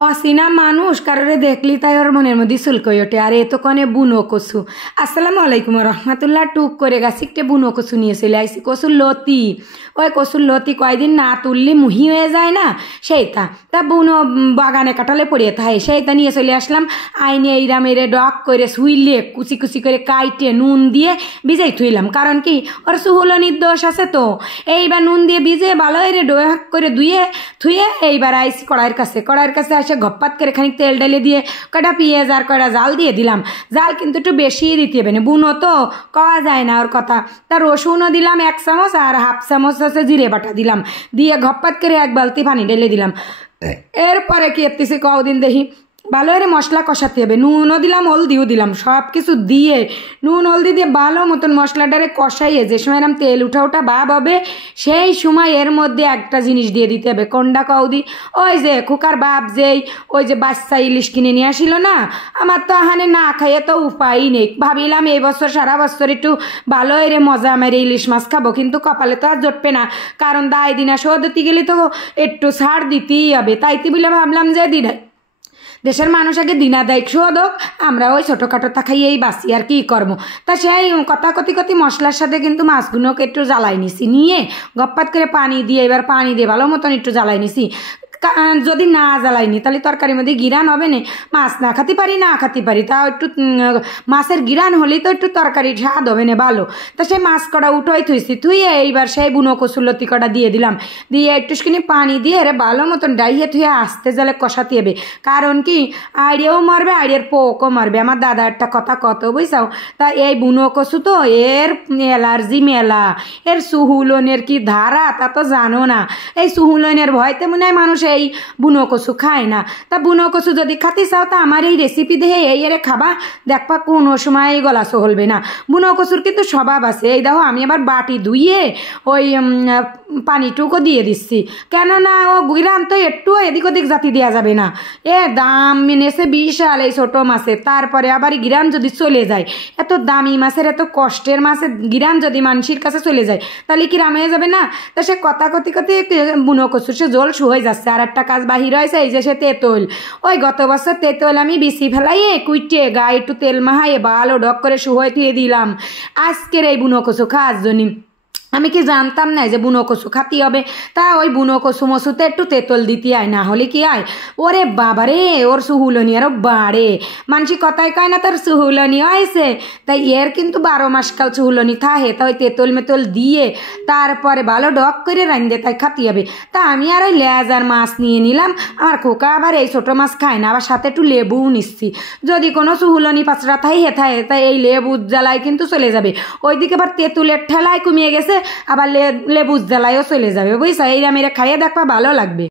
অচেনা মানুষ কারোরে দেখলি তাই ওর মনের মধ্যে চুলকই ওঠে। আর এ তো কনে বুনো কচু। আসসালামু আলাইকুম রহমতুল্লাহ। টুক করে গাছি একটা বুনো কচু নিয়ে চলে আইসি। কচুর লতি, ওই কচুর লতি কয়দিন না তুললি মুহি হয়ে যায় না, সেইটা তা বুনো বাগানে কাটালে পড়িয়ে থাকে, সেইটা নিয়ে চলে আসলাম। আইনে এইরাম এরে ডক করে শুইলে কুচি কুচি করে কাইটে নুন দিয়ে ভিজাই থুইলাম। কারণ কি ওর সুহুলনির দোষ আছে, তো এইবার নুন দিয়ে ভিজে ভালো এরে ডোয়াক করে ধুয়ে থুয়ে এইবার আইসি কড়াইয়ের কাছে আসে গপ্পাত করে খানিক তেল ডালে দিয়ে কয়টা পেঁয়াজ আর কয়টা জাল দিয়ে দিলাম। জাল কিন্তু একটু বেশি দিতে হবে না, বুনো তো কওয়া যায় না ওর কথা। তা রসুনও দিলাম 1 চামচ আর হাফ চামচ আছে জিরে বাটা দিলাম, দিয়ে গপ্পাত করে 1 বালতি পানি ঢেলে দিলাম। এরপরে কি এত্তিসি কদিন দেখি ভালো করে মশলা কষাতে হবে। নুনও দিলাম, হলদিও দিলাম, সব কিছু দিয়ে নুন হলদি দিয়ে ভালো মতন মশলাটারে কষাইয়ে যে সময় এরম তেল উঠা উঠা ভাব হবে, সেই সময় এর মধ্যে একটা জিনিস দিয়ে দিতে হবে। কোনটা কৌদি? ওই যে খুকার বাপ যেই ওই যে বাচ্চা ইলিশ কিনে নিয়ে আসিল না, আমার তো আহানে না খাইয়ে তো উপায়ই নেই। ভাবিলাম এই বছর সারা বছর একটু ভালো এরে মজা মেরে ইলিশ মাছ খাবো, কিন্তু কপালে তো আর জটবে না, কারণ দায় দিনা শো দিতে গেলে তো একটু ছাড় দিতেই হবে। তাইতে বলে ভাবলাম যে দেশের মানুষ আগে দিনা দেয় শোধক, আমরা ওই ছোটোখাটো তা খাইয়েই বাঁচি, আর কি করবো। তা সেই কথা কতি মশলার সাথে কিন্তু মাছগুলোকে একটু জ্বালাই নিছি, নিয়ে গপ্পাত করে পানি দিয়ে এবার পানি দিয়ে ভালো মতন একটু জ্বালাই নিছি। যদি না জ্বালাইনি তাহলে তরকারির মধ্যে গিরান হবে না, মাছ না খাতে পারি তাও একটু মাছের গিরান হলেই তো একটু তরকারি স্বাদ হবে না ভালো। তা সেই মাছ কটা উঠোই থুইয়ে এইবার সেই বুনো কচুর লতি কটা দিয়ে দিলাম, দিয়ে একটুখানি পানি দিয়ে এরে ভালো মতন ডাইয়ে থুয়ে আস্তে জালে কষাতে হবে। কারণ কি আইডিয়াও মারবে, আইডিয়ার পোকও মারবে। আমার দাদা একটা কথা কত বুঝছাও, তা এই বুনো কচু তো এর অ্যালার্জি মেলা, এর সুহুলনের কি ধারা তা তো জানো না। এই সুহুলনের ভয়তে মনে হয় মানুষ এই বুনো কচু খায় না। তা বুনো কচু যদি খাতে চাও তা আমার এই রেসিপি দেখে এই এরে খাবা, দেখবা কোনো সময় গলা সহলবে না। বুনো কচুর কিন্তু স্বভাব আছে। এই দেখো আমি আবার বাটি ধুইয়ে ওই পানিটুকু দিয়ে দিচ্ছি, কেননা ও গুইরাম তো একটু এদিক ওদিক জাতি দেওয়া যাবে না। দাম মেনেছে বিশাল এই ছোটো মাছের, তারপরে আবার গিরান যদি চলে যায়, এত দামি মাছের এত কষ্টের মাছের গিরান যদি মানুষের কাছে চলে যায় তাহলে কি রাম হয়ে যাবে না। তা সে কথা কতি বুনো কচুর সে জল শুয়ে যাচ্ছে। আর একটা কাজ বাহির হয়েছে, এই যে সে তেঁতুল, ওই গত বছর তেঁতুল আমি বিচি ফেলাইয়ে কুইটে গায়ে একটু তেল মাহাইয়ে ভালো ডক করে শুয়ে থুয়ে দিলাম আজকের এই বুনো কচু খাওয়ার জন্য। আমি কি জানতাম না যে বুনো কচু খাতি হবে। তা ওই বুনো কচু মসুতে একটু তেঁতুল দিতে আয়, না হলে কি আয় ওরে বাবারে ওর সুহুলনি আরও বাড়ে। মানসি কথাই কয় না তোর সুহুলনি হয়েছে, তাই এর কিন্তু 12 মাস কাল সুহুলনি থাহে। তা ওই তেঁতুল মেতুল দিয়ে তারপরে ভালো ডক করে রান্ধে তাই খাতি হবে। তা আমি আর ওই লেজ আর মাছ নিয়ে নিলাম। আমার খোকা আবার এই ছোটো মাছ খায় না, আবার সাথে একটু লেবুও নিচ্ছি, যদি কোনো সুহুলনি পাচড়া থাই হেথায় তাই এই লেবু জ্বালায় কিন্তু চলে যাবে। ওইদিকে আবার তেঁতুলের ঠেলায় কমিয়ে গেছে, আবার লেবুর জ্বালায়ও চলে যাবে বুঝছো। এইরা মেরে খাইয়ে দেখবা ভালো লাগবে।